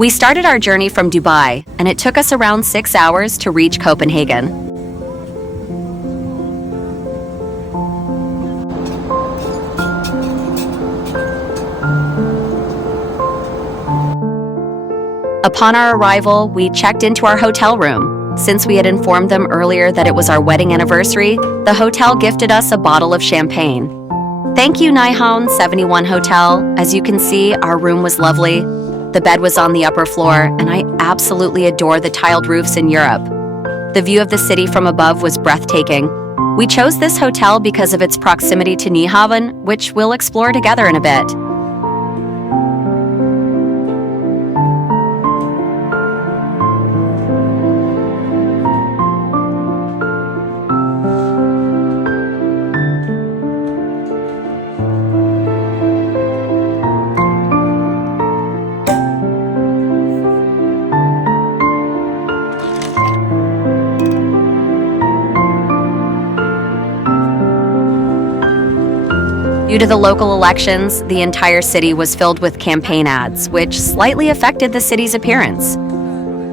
We started our journey from Dubai, and it took us around 6 hours to reach Copenhagen. Upon our arrival, we checked into our hotel room. Since we had informed them earlier that it was our wedding anniversary, the hotel gifted us a bottle of champagne. Thank you, Nyhavn 71 Hotel. As you can see, our room was lovely. The bed was on the upper floor, and I absolutely adore the tiled roofs in Europe. The view of the city from above was breathtaking. We chose this hotel because of its proximity to Nyhavn, which we'll explore together in a bit. Due to the local elections, the entire city was filled with campaign ads, which slightly affected the city's appearance.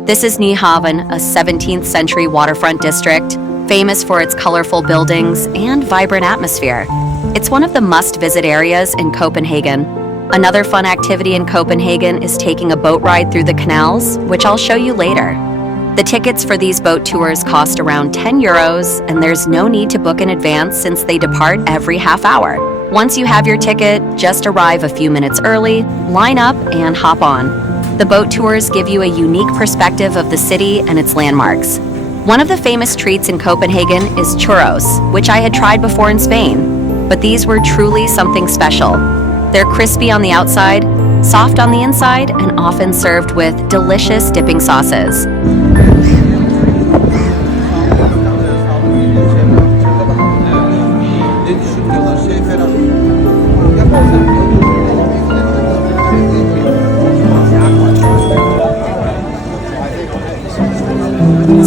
This is Nyhavn, a 17th century waterfront district, famous for its colorful buildings and vibrant atmosphere. It's one of the must-visit areas in Copenhagen. Another fun activity in Copenhagen is taking a boat ride through the canals, which I'll show you later. The tickets for these boat tours cost around €10, and there's no need to book in advance since they depart every half hour. Once you have your ticket, just arrive a few minutes early, line up, and hop on. The boat tours give you a unique perspective of the city and its landmarks. One of the famous treats in Copenhagen is churros, which I had tried before in Spain, but these were truly something special. They're crispy on the outside, soft on the inside, and often served with delicious dipping sauces.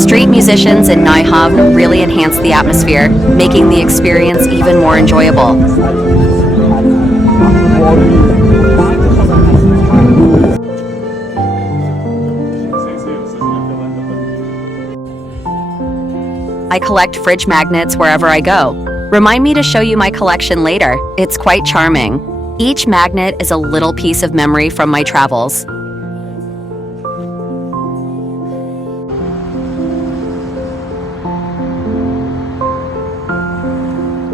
Street musicians in Nyhavn really enhance the atmosphere, making the experience even more enjoyable. I collect fridge magnets wherever I go. Remind me to show you my collection later. It's quite charming. Each magnet is a little piece of memory from my travels.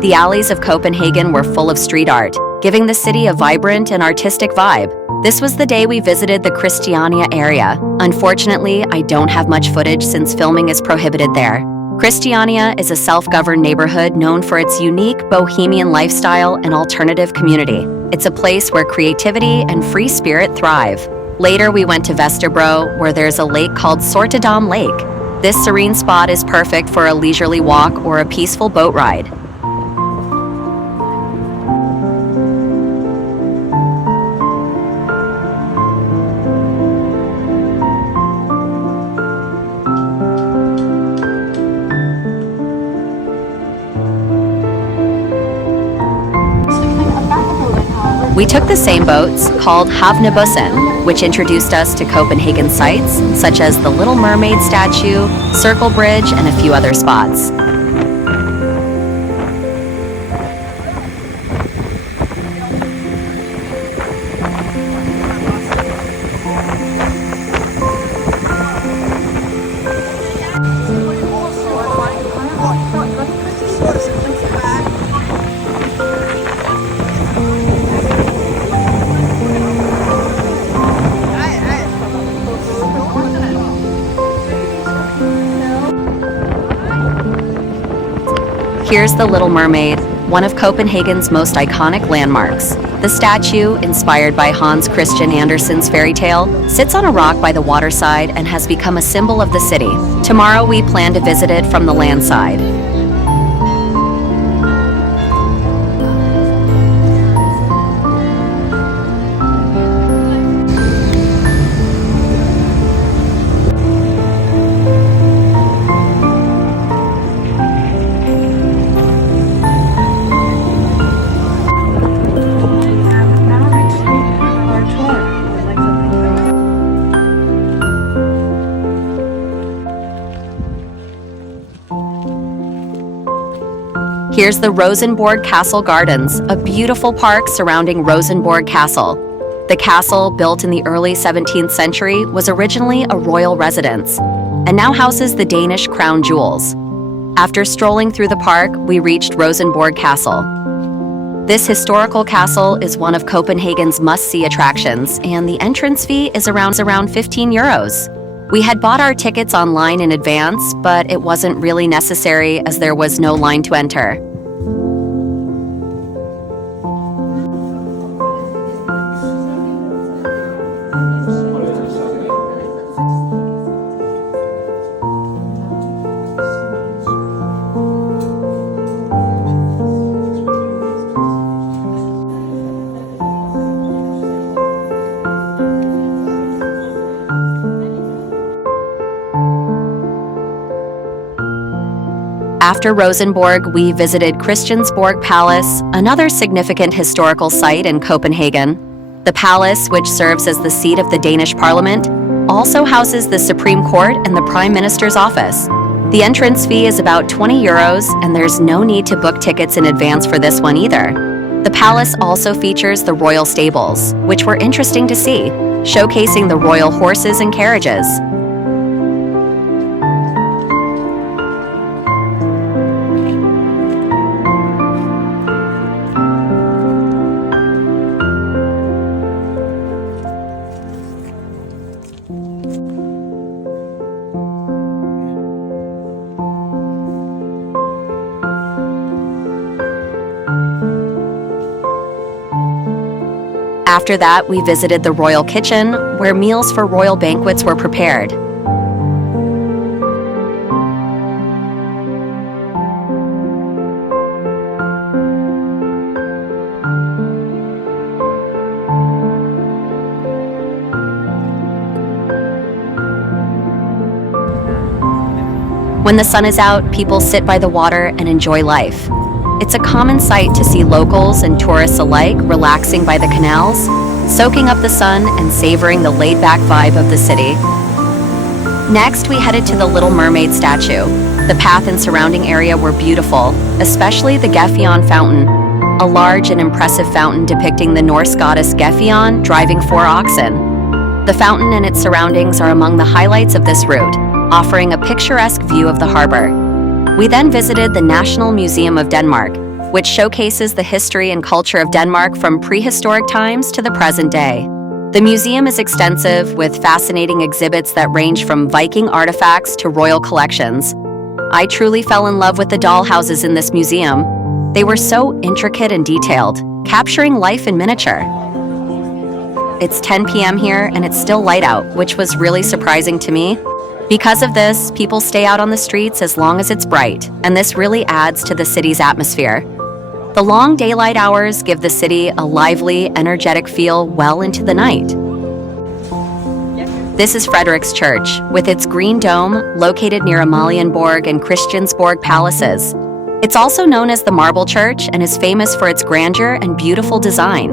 The alleys of Copenhagen were full of street art, giving the city a vibrant and artistic vibe. This was the day we visited the Christiania area. Unfortunately, I don't have much footage since filming is prohibited there. Christiania is a self-governed neighborhood known for its unique bohemian lifestyle and alternative community. It's a place where creativity and free spirit thrive. Later, we went to Vesterbro, where there's a lake called Sortedam Lake. This serene spot is perfect for a leisurely walk or a peaceful boat ride. We took the same boats, called Havnebussen, which introduced us to Copenhagen sights, such as the Little Mermaid statue, Circle Bridge, and a few other spots. Here's the Little Mermaid, one of Copenhagen's most iconic landmarks. The statue, inspired by Hans Christian Andersen's fairy tale, sits on a rock by the waterside and has become a symbol of the city. Tomorrow we plan to visit it from the land side. Here's the Rosenborg Castle Gardens, a beautiful park surrounding Rosenborg Castle. The castle, built in the early 17th century, was originally a royal residence and now houses the Danish crown jewels. After strolling through the park, we reached Rosenborg Castle. This historical castle is one of Copenhagen's must-see attractions, and the entrance fee is around 15 euros. We had bought our tickets online in advance, but it wasn't really necessary as there was no line to enter. After Rosenborg, we visited Christiansborg Palace, another significant historical site in Copenhagen. The palace, which serves as the seat of the Danish parliament, also houses the Supreme Court and the Prime Minister's office. The entrance fee is about 20 euros, and there's no need to book tickets in advance for this one either. The palace also features the royal stables, which were interesting to see, showcasing the royal horses and carriages. After that, we visited the royal kitchen, where meals for royal banquets were prepared. When the sun is out, people sit by the water and enjoy life. It's a common sight to see locals and tourists alike relaxing by the canals, soaking up the sun and savoring the laid-back vibe of the city. Next, we headed to the Little Mermaid statue. The path and surrounding area were beautiful, especially the Gefion fountain, a large and impressive fountain depicting the Norse goddess Gefion driving 4 oxen. The fountain and its surroundings are among the highlights of this route, offering a picturesque view of the harbor. We then visited the National Museum of Denmark, which showcases the history and culture of Denmark from prehistoric times to the present day. The museum is extensive, with fascinating exhibits that range from Viking artifacts to royal collections. I truly fell in love with the doll houses in this museum. They were so intricate and detailed, capturing life in miniature. It's 10 p.m. here and it's still light out, which was really surprising to me. Because of this, people stay out on the streets as long as it's bright, and this really adds to the city's atmosphere. The long daylight hours give the city a lively, energetic feel well into the night. This is Frederiks Church, with its green dome, located near Amalienborg and Christiansborg palaces. It's also known as the Marble Church and is famous for its grandeur and beautiful design.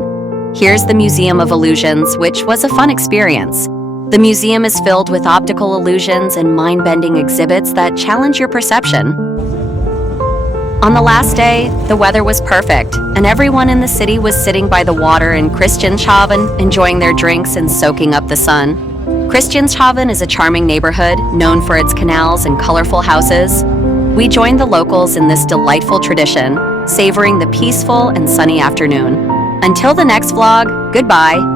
Here's the Museum of Illusions, which was a fun experience. The museum is filled with optical illusions and mind-bending exhibits that challenge your perception. On the last day, the weather was perfect, and everyone in the city was sitting by the water in Christianshavn, enjoying their drinks and soaking up the sun. Christianshavn is a charming neighborhood, known for its canals and colorful houses. We joined the locals in this delightful tradition, savoring the peaceful and sunny afternoon. Until the next vlog, goodbye.